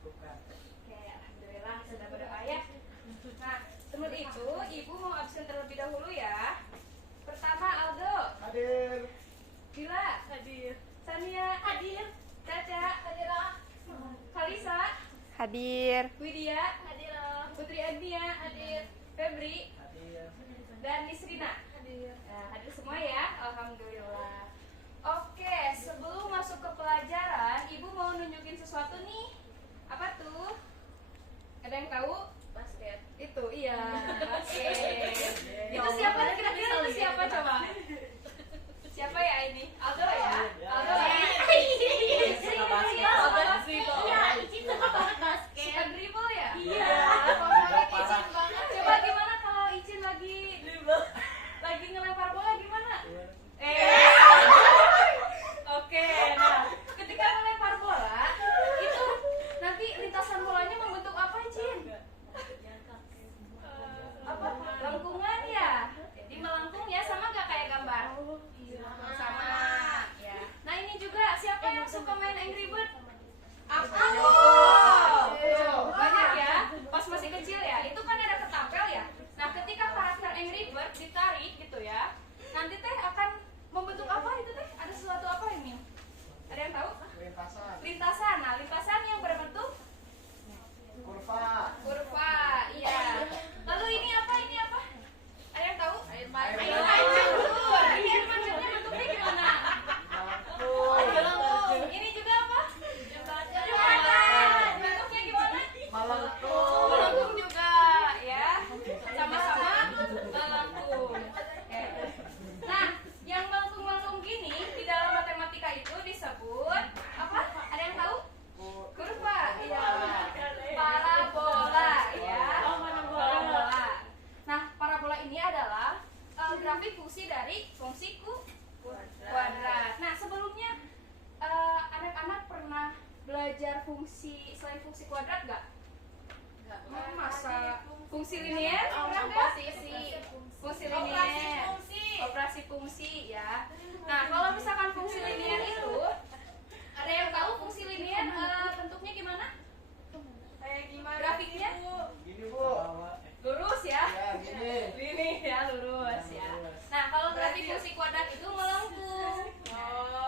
cukupkan. Oke, alhamdulillah sudah berdoa ya. Nah, sebelum itu Ibu mau absen terlebih dahulu ya. Pertama Aldo. Hadir. Bila. Hadir. Sania. Hadir. Caca. Hadir. Kalisa. Hadir. Widya. Hadir. Putri Agnia. Hadir. Febri. Hadir. Dan Nisrina. Hadir. Nah, hadir semua ya. Alhamdulillah. Oke, sebelum masuk ke pelajaran, Ibu mau nunjukin sesuatu nih. Apa tuh? Ada yang tahu? Basket. Itu iya, basket. Itu siapa? Kira-kira itu siapa coba? Siapa ya ini? Aldo ya? Aldo ya? Suka basket. Iya, Icin suka banget basket. Suka dribble ya? Iya. Pokoknya Parah. Icin banget. Coba gimana kalau Icin lagi ngelempar bola gimana? Oke, nah ketika melempar bola itu nanti lintasan bolanya membentuk apa, Icin? Apa? Lengkungan ya? Jadi melengkung ya, sama gak kayak gambar? Sama ya. Nah ini juga siapa yang suka main Angry Bird? Aku. Banyak ya. Pas masih kecil ya. Itu kan ada ketapel ya. Nah ketika karakter Angry Bird ditarik gitu ya, nanti teh akan membentuk apa itu teh? Ada sesuatu apa ini? Ada yang tahu? Lintasan. Lintasan. Nah lintasan yang berbentuk Kurva. kurva. Iya. Lalu ini apa? Ini apa? Ada yang tahu? Air Air mancur. Ini air mancurnya bentuknya gimana? Melengkung. Ini juga apa? Jembatan. Bentuknya gimana? Melengkung. Melengkung juga ya. Sama-sama melengkung. Oke. Nah, yang melengkung-melengkung gini di dalam matematika itu disebut apa? Ada yang tahu? Kurva. Iya. Parabola ya. Parabola. Nah, parabola ini adalah grafik fungsi dari fungsi kuadrat. Nah, sebelumnya anak-anak pernah belajar fungsi selain fungsi kuadrat nggak? Masa fungsi linear? Pernah nggak? Fungsi linear. Operasi fungsi ya. Nah, kalau misalkan fungsi linear itu, ada yang tahu fungsi linear bentuknya gimana? Kayak gimana? Grafiknya? Gini Bu. Lurus ya? Ya gini. Ini ya lurus ya. Nah, kalau grafik fungsi kuadrat itu melengkung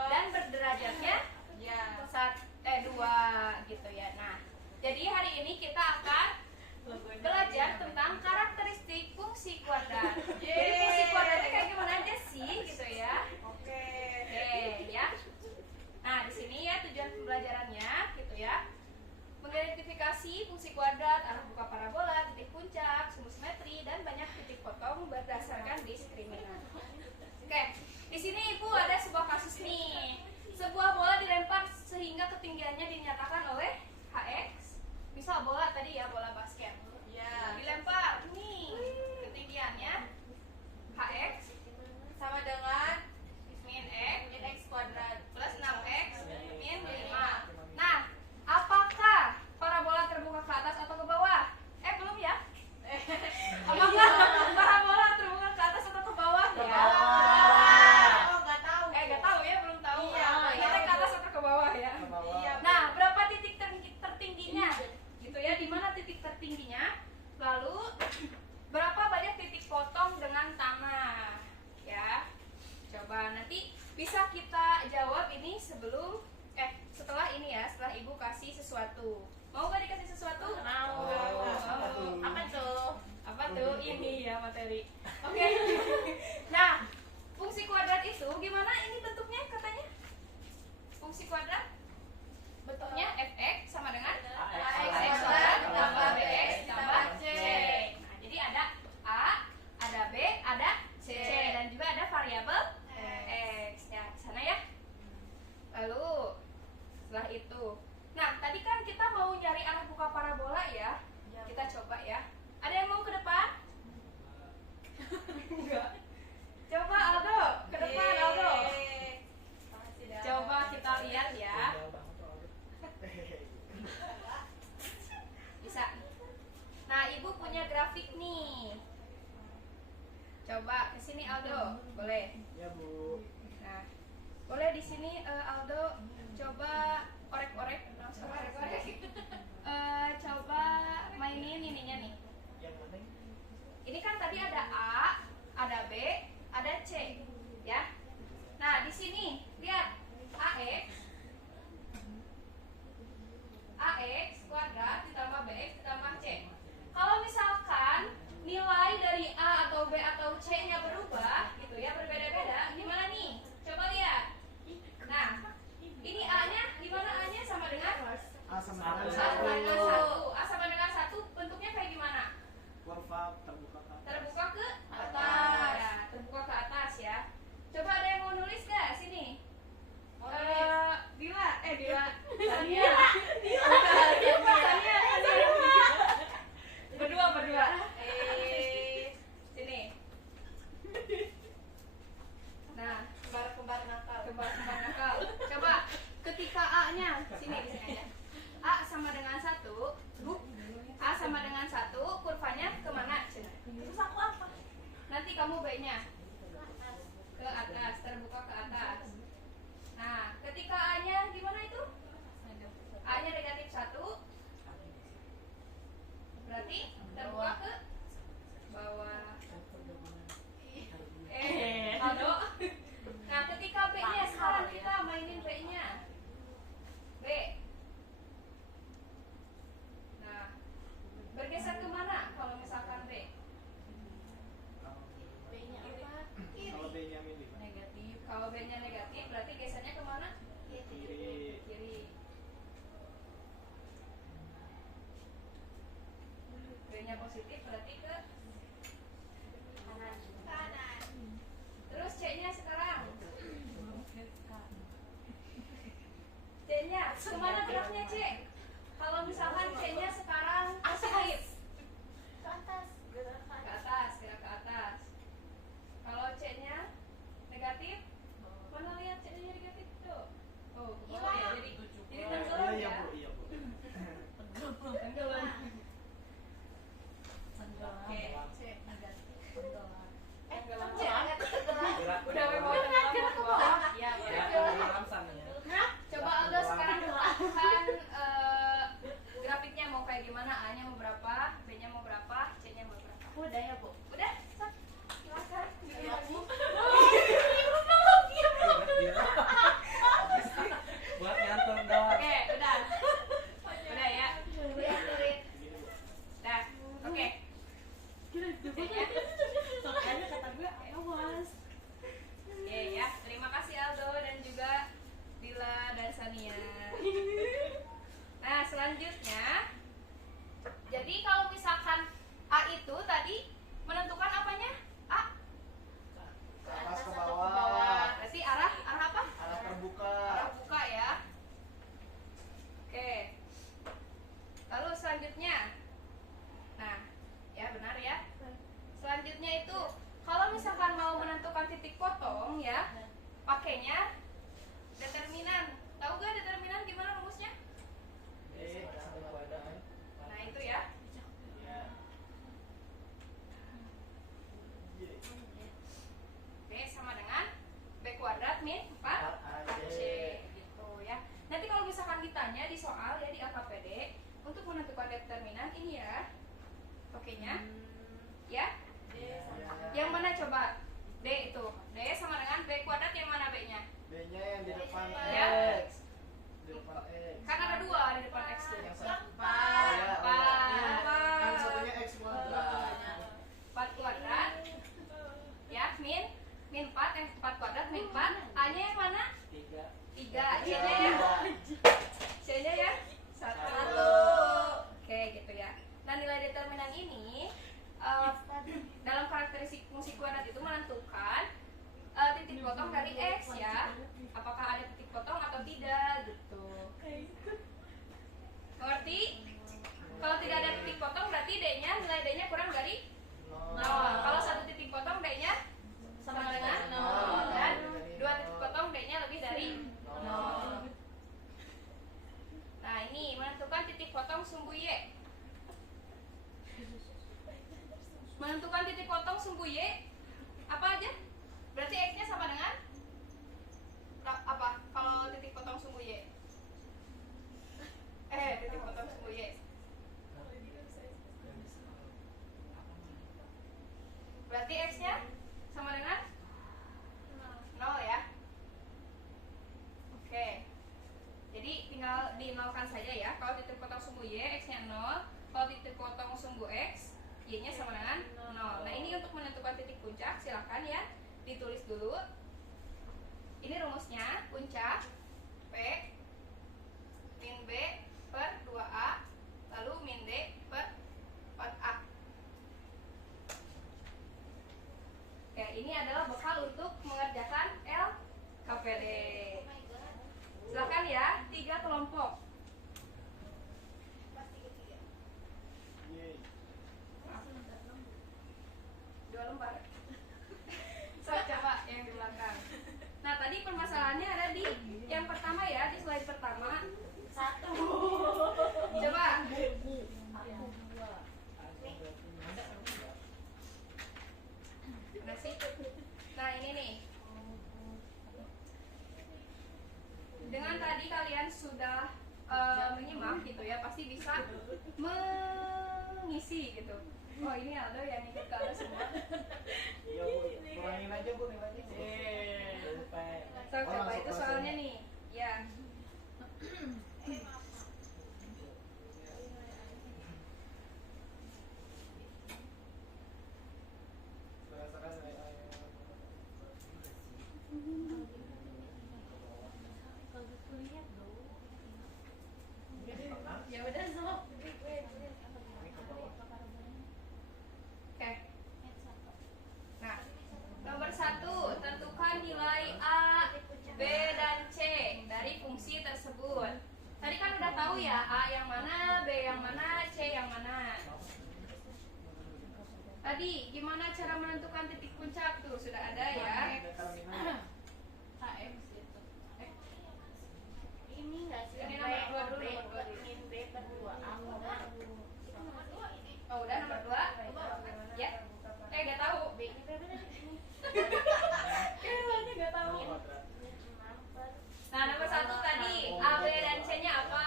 dan berderajatnya dua gitu ya. Nah, jadi hari ini kita akan belajar tentang karakteristik fungsi kuadrat. Jadi fungsi kuadratnya kayak gimana aja sih gitu ya? Oke ya. Nah, di sini ya tujuan pembelajarannya gitu ya. Mengidentifikasi fungsi kuadrat, arah buka parabola, titik puncak, sumbu simetri, dan banyak titik potong berdasarkan diskriminan. Oke, di sini Ibu ada sebuah kasus nih. Sebuah bola dilempar sehingga ketinggiannya dinyatakan oleh Hx. Misal bola tadi ya, bola basket. Ya. Dilempar nih, ketinggiannya Hx Sama dengan min x min x kuadrat. plus 6x min 5. Nah, apakah parabola terbuka ke atas atau ke bawah? Belum ya? Apakah parabola terbuka ke atas atau ke bawah? Ke Ya. bawah. Oh, nggak tahu. Nggak tahu ya, belum tahu. Iya, Kita ke atas atau ke bawah ya? Ke bawah. Iya. Nah, berapa titik tertingginya? Gitu ya, di mana titik tertingginya? Lalu berapa banyak titik potong dengan tanah? Ya. Coba nanti bisa kita jawab ini setelah ini ya, setelah Ibu kasih sesuatu. Mau nggak dikasih sesuatu? Mau. Apa tuh? Apa tuh? Apa tuh? Ini ya materi. Oke. Nah, fungsi kuadrat itu gimana ini bentuknya katanya? Fungsi kuadrat bentuknya fx sama dengan ax kuadrat tambah bx tambah c. Nah, jadi ada a, ada b, ada c, dan juga ada variabel x ya di sana ya. Lalu setelah itu, nah tadi kan kita mau nyari arah buka parabola ya. Kita coba ya. Ada yang mau ke depan? Enggak. Coba Aldo, ke depan Aldo. Coba kita lihat ya. Bisa. Nah, Ibu punya grafik nih. Coba ke sini Aldo, boleh. Ya Bu. Nah, boleh di sini Aldo coba orek-orek, orek-orek Ini kan tadi ada A, ada B, ada C, ya. Nah, di sini lihat AX kuadrat ditambah BX ditambah C. Kalau misalkan nilai dari A atau B atau C-nya berubah, gitu ya, berbeda-beda, gimana nih? Coba lihat. Nah, ini A-nya, gimana A-nya sama dengan? A sama A dengan sama dengan 1. 1. A sama dengan 1 bentuknya kayak gimana? Kurva terbuka ke atas. Terbuka ke atas. Ya, terbuka ke atas ya. Coba ada yang mau nulis gak? Sini. Dila. Tania. Berdua. Sini. Nah, Kembar nakal. kembar nakal. Coba ketika A-nya sini di sini aja. A sama dengan 1. A sama dengan 1, kurvanya kemana? Terus aku apa? Nanti kamu B-nya ke atas, terbuka ke atas. Nah, ketika A-nya gimana itu? A-nya negatif 1, berarti terbuka ke bawah. Aldo. Nah, ketika B-nya sekarang kita mainin B-nya. B. Nah, bergeser kemana kalau misalkan B? Kalau B-nya milih. Negatif. Kalau B-nya negatif, berarti gesernya kemana? Kiri. Kiri. B-nya positif, berarti ke kanan. Terus C-nya sekarang. C-nya kemana geraknya C? Kalau misalkan C-nya sekarang positif, Ke atas. ke atas, gerak ke atas. Kalau C-nya negatif, mana lihat C-nya negatif tuh? Oh, ke bawah ya. Jadi tenggelam Iya, ya. Bu. Iya, Bu. Tenggelam. Oke. Tenggelam. C negatif tenggelam. Udah mau tenggelam ke bawah. Iya, Ya, benar. tenggelam sana ya. Coba Aldo sekarang lakukan grafiknya mau kayak gimana? A-nya mau berapa, B-nya mau berapa, C-nya mau berapa? Udah ya, Bu. Udah, sok. Silakan. Iya. Buat nyantum doang. Oke, udah. Udah ya. Diaturin. Udah. Oke. C-nya. Soalnya kata gue, awas. Oke ya. Terima kasih Aldo dan juga Dila dan Sania. Nah, selanjutnya, jadi kalau misalkan A itu tadi menentukan apanya? A Ke atas ke ke bawah. bawah. Berarti arah apa? Arah terbuka. Arah buka ya. Oke. Lalu selanjutnya, nah, ya benar ya. Selanjutnya itu, kalau misalkan mau menentukan titik potong ya, pakainya determinan. Tahu gak determinan gimana rumusnya? B sama kuadrat. Nah itu ya. Iya. B sama dengan B kuadrat min 4AC gitu ya. Nanti kalau misalkan ditanya di soal ya di AKPD untuk menentukan determinan ini ya. Oke-nya. Ya. Yang mana coba? D itu. D sama dengan B kuadrat, yang mana B-nya? B-nya yang di depan Ya. X. Di depan X. Kan ada 2 di depan X tuh. Yang satu. Empat. Ya, Empat. kan satunya X kuadrat. 4 kuadrat. Ya, min 4 yang 4 kuadrat min 4. A-nya yang mana? 3. 3. C-nya ya? C-nya ya? 1. Oke, gitu ya. Nah, nilai determinan ini dalam karakteristik fungsi kuadrat itu menentukan titik potong dari X ya. Apakah ada titik potong atau tidak gitu. Mengerti? Kalau tidak ada titik potong berarti D-nya, nilai D-nya kurang dari 0. Kalau satu titik potong D-nya sama dengan 0 dan 2 titik potong D-nya lebih dari 0. Nah, ini menentukan titik potong sumbu Y. Menentukan titik potong sumbu Y apa aja? Berarti X-nya sama dengan apa? Kalau titik potong sumbu Y. Titik potong sumbu Y. 2x, y-nya sama dengan 0. Nah, ini untuk menentukan titik puncak, silakan ya ditulis dulu. Ini rumusnya, puncak P min B per 2A lalu min D per 4A. Oke, ini adalah bekal untuk mengerjakan LKPD. Silakan ya, 3 kelompok. Yeay. 2 lembar. So, coba yang di belakang. Nah, tadi permasalahannya ada di yang pertama ya, di slide pertama. 1. Coba. Udah sih. Nah, ini nih. Dengan tadi kalian sudah menyimak gitu ya, pasti bisa mengisi gitu. Oh, ini Aldo yang ikut ke Aldo semua. Iya Bu, kurangin aja Bu nilainya. Lupa. So, coba itu soalnya nih. Ya. Ya udah, sok. Oke. Nah, nomor 1, tentukan nilai A, B, dan C dari fungsi tersebut. Tadi kan udah tahu ya, A yang mana, B yang mana, C yang mana. Tadi gimana cara menentukan titik puncak tuh sudah ada ya. Ini enggak sih? Ini nomor 2 dulu, nomor 2 dulu. Min B per 2A. Oh, udah nomor 2. Ya. Gak tahu. B-nya berapa tadi? Kayaknya gak tahu. Min 6 per Nah, nomor 1 tadi A, B, dan C-nya apa?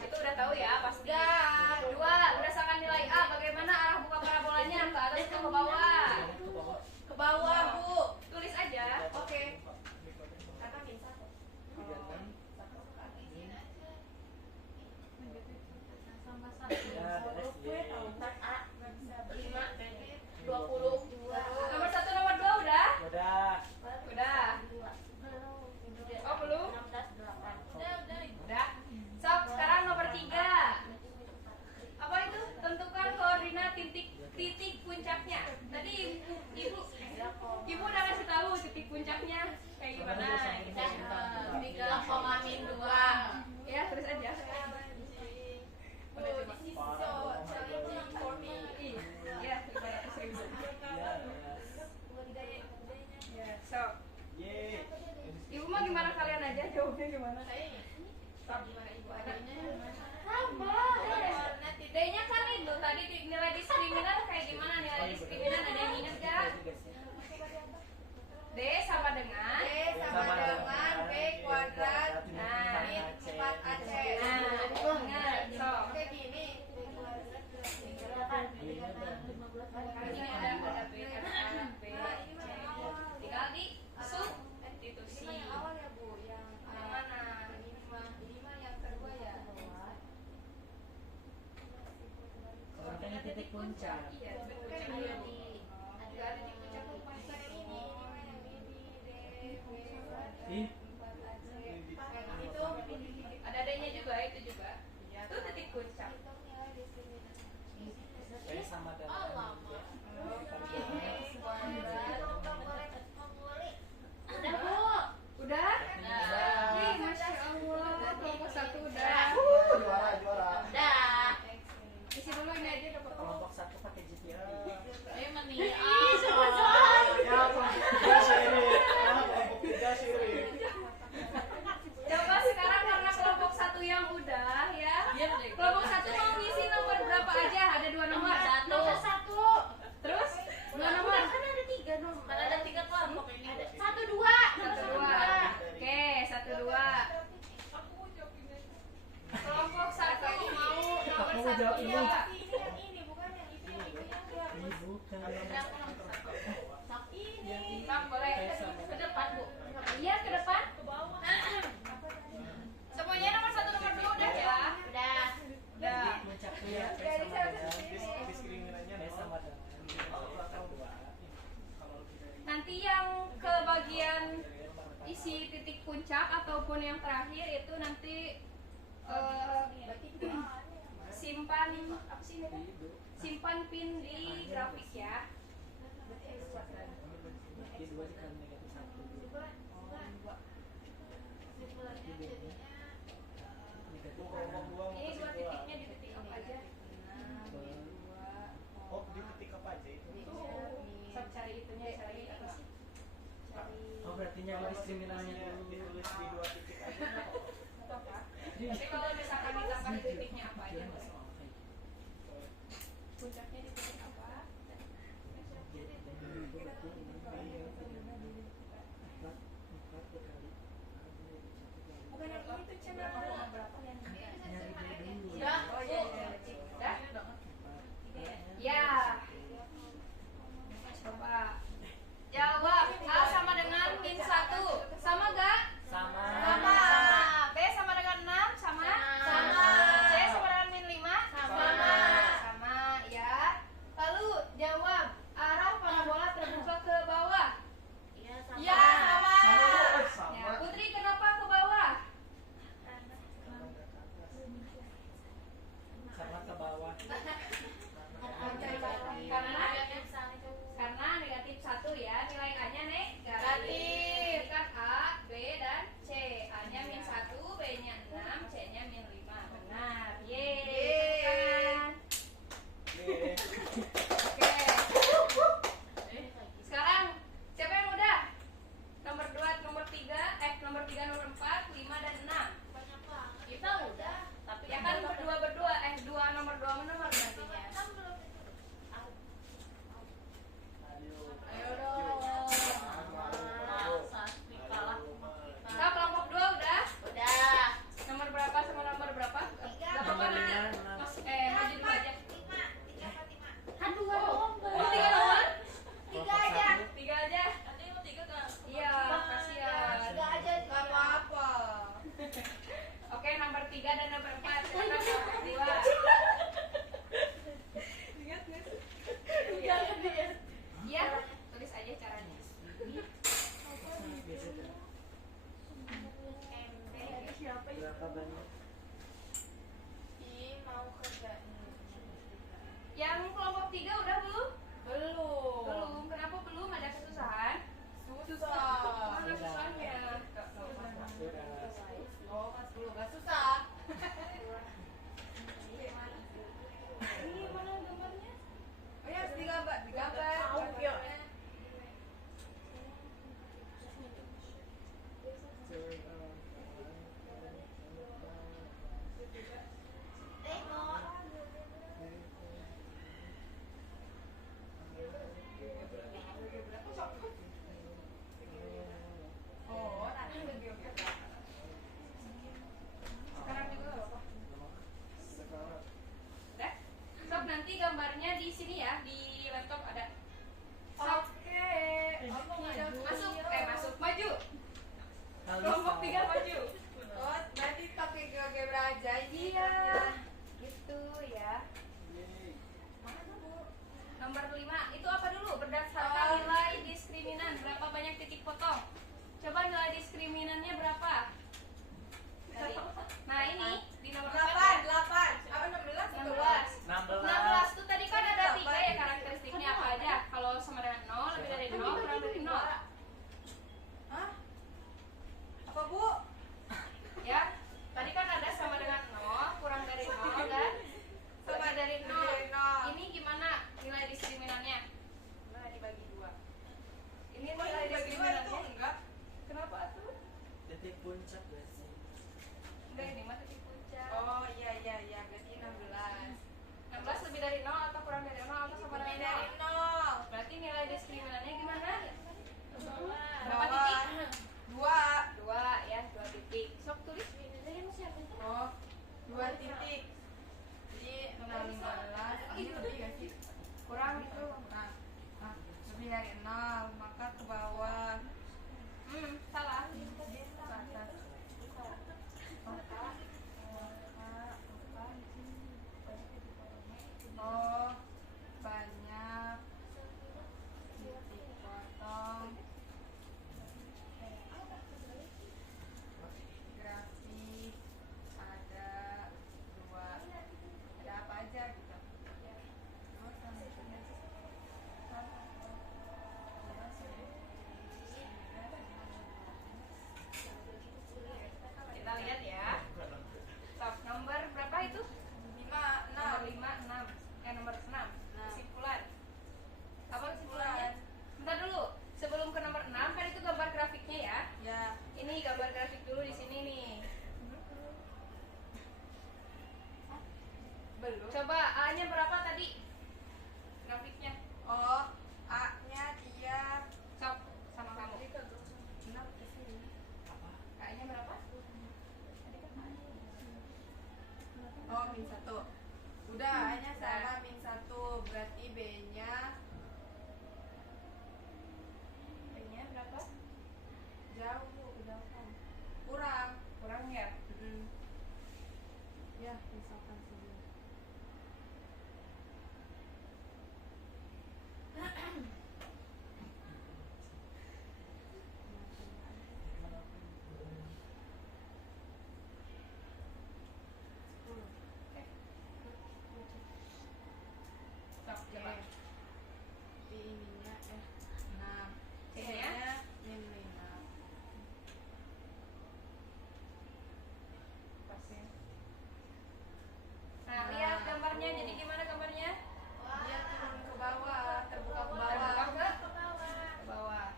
Itu udah tahu ya, pasti. 2, berdasarkan nilai A, bagaimana arah buka parabolanya? Ke atas atau ke bawah? Ke bawah, Bu. Tulis aja. Oke. karena min 1. Ntar A 5 20 Nomor 1, nomor 2 udah? Udah. Udah. Oh, belum? 16 8. Udah. Sok, sekarang nomor 3. Apa itu? Tentukan koordinat titik puncaknya. Tadi ibu udah kasih tahu titik puncaknya kayak gimana. Gitu. 3,-2. Ya, terus aja. Udah coba. Iya, 500.000. Ya, sok. Yeay. Ibu mah gimana kalian aja, jawabnya gimana? Sok, gimana ibu ada? D-nya kan itu tadi nilai diskriminan kayak gimana nilai diskriminan, ada yang ingat gak? D sama dengan B kuadrat Nah, min 4AC. Nah, ingat, sok. Kayak gini. Ini ada B, ada B, C. Tinggal di substitusi. Yang awal ya Bu, yang mana? ini mah yang kedua ya. Makanya titik puncak. Iya, titik puncak. Kan ada di Nggak ada di puncak lupa. bukan ini mah yang ini D B Ih, 4AC. Di- Itu Ada D-nya juga, itu juga. Itu titik puncak. hitung nilai diskriminasi. saya sama dengan Alamak. Udah, Bu. Udah? Ih, Masya Allah. Kelompok 1 udah. Juara. Dah. Isi dulu ini aja dapat kelompok 1 pakai isi titik puncak ataupun yang terakhir itu nanti simpan apa sih ini? Simpan pin di grafik ya. Berarti 2 dikali negatif 1. Negatif Kelompok 2 Ini dua titiknya di titik apa aja? Oh, di titik apa aja itu? Sok cari itunya, cari apa sih? Cari Oh, berarti nyari diskriminannya dulu. Ditulis di 2 titik aja. apa? Tapi kalau misalkan ditambah di titiknya apa aja? Puncaknya di titik apa? Bukan yang ini tuh channel berapa yang sudah? Oh iya, sudah? Ya. Coba jawab. A sama dengan min 1. Sama gak? Sama. Sama. B sama dengan 6? Sama? Sama. C sama dengan min 5? Sama. Sama, ya. Ya, misalkan segini. Sok, coba. Di ininya 6. C-nya? min 5. Nah, lihat gambarnya. Jadi gimana gambarnya? Dia turun ke bawah, terbuka ke Terbuka bawah. ke bawah.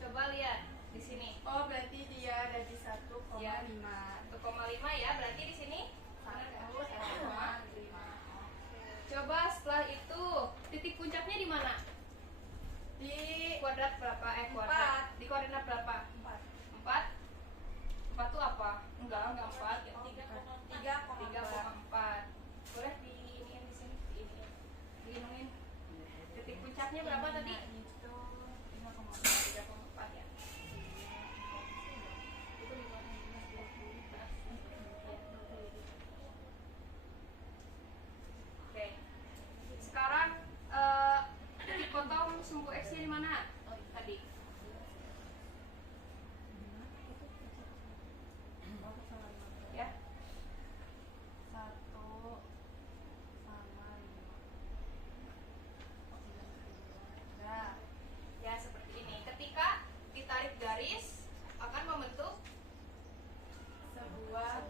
Coba lihat di sini. Oh, berarti dia ada di 1,5. Ya. 1,5 ya, berarti di sini. Benar nggak? 1,5. Coba setelah itu titik puncaknya di mana? Di Kuadrat berapa? Kuadrat. Di koordinat berapa? 4. 4. 4 itu apa? Enggak 4. 3,4. 3,4. Boleh diiniin di sini, diinungin. Titik puncaknya berapa tadi? Itu 3,4 ya. Oke. Sekarang titik potong sumbu X-nya di mana? Tadi. Ya. 1 sama 5. Nah, Ya, seperti ini. Ketika ditarik garis akan membentuk sebuah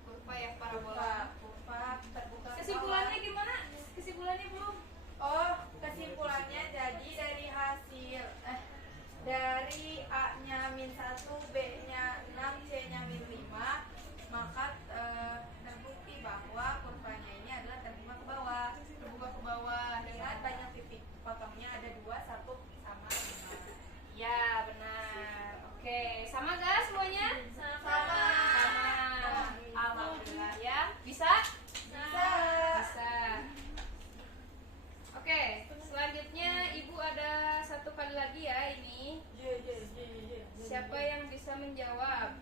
kurva ya, parabola. kurva terbuka ke Kesimpulannya bawah. gimana? Kesimpulannya belum? Oh, kesimpulannya jadi dari hasil dari A-nya min 1, B-nya 6, C-nya min 5, maka terbukti bahwa kurvanya ini adalah terbuka ke bawah. Terbuka ke bawah Dengan dengan banyak titik potongnya ada 2, 1 sama 5. ya, benar. Oke, sama gak semuanya? Sama. Sama. Alhamdulillah ya. Bisa? Bisa. Bisa. Oke, selanjutnya Ibu ada satu kali lagi ya ini. Siapa yang bisa menjawab?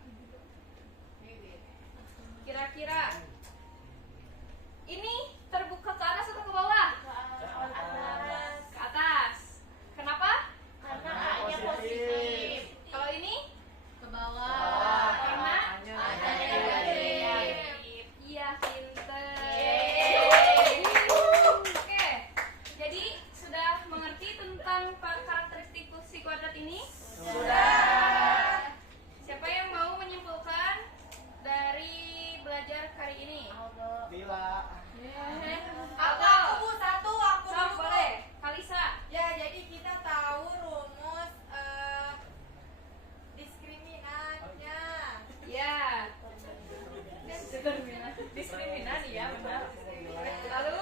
Kira-kira ini terbuka ke atas atau ke bawah? Ke atas. Kenapa? Karena A-nya positif. Kalau ini? Ke bawah. Karena A-nya negatif. Iya, pinter. Oke, jadi sudah mengerti tentang karakteristik si kuadrat ini? Sudah. Siapa yang mau menyimpulkan dari belajar kali ini? Bila Aku satu, aku Sok, dulu. boleh. Kalisa. Ya, jadi kita tahu rumus diskriminannya. Ya. Diskriminasi ya, benar. Lalu?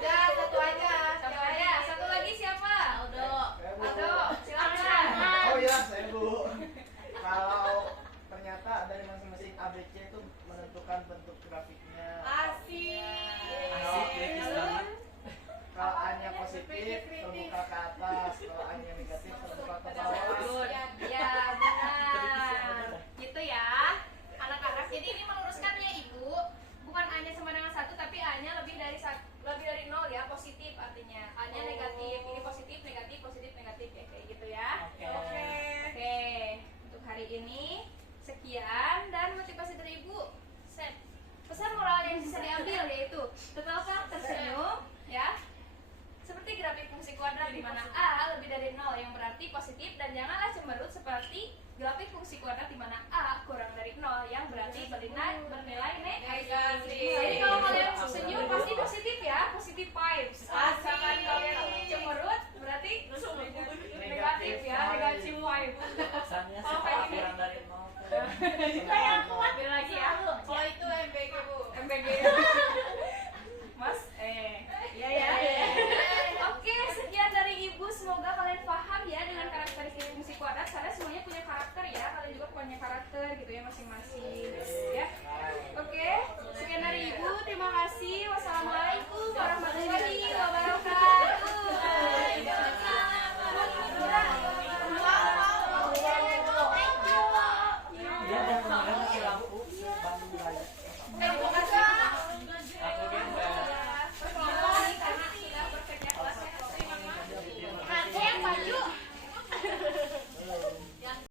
Ya, satu aja. Satu aja. Satu lagi siapa? Aldo. Aldo, silakan. Oh iya, saya Bu. Kalau ternyata dari masing-masing ABC itu menentukan bentuk grafiknya. Asik. Asik, Lalu? Kalau A-nya positif,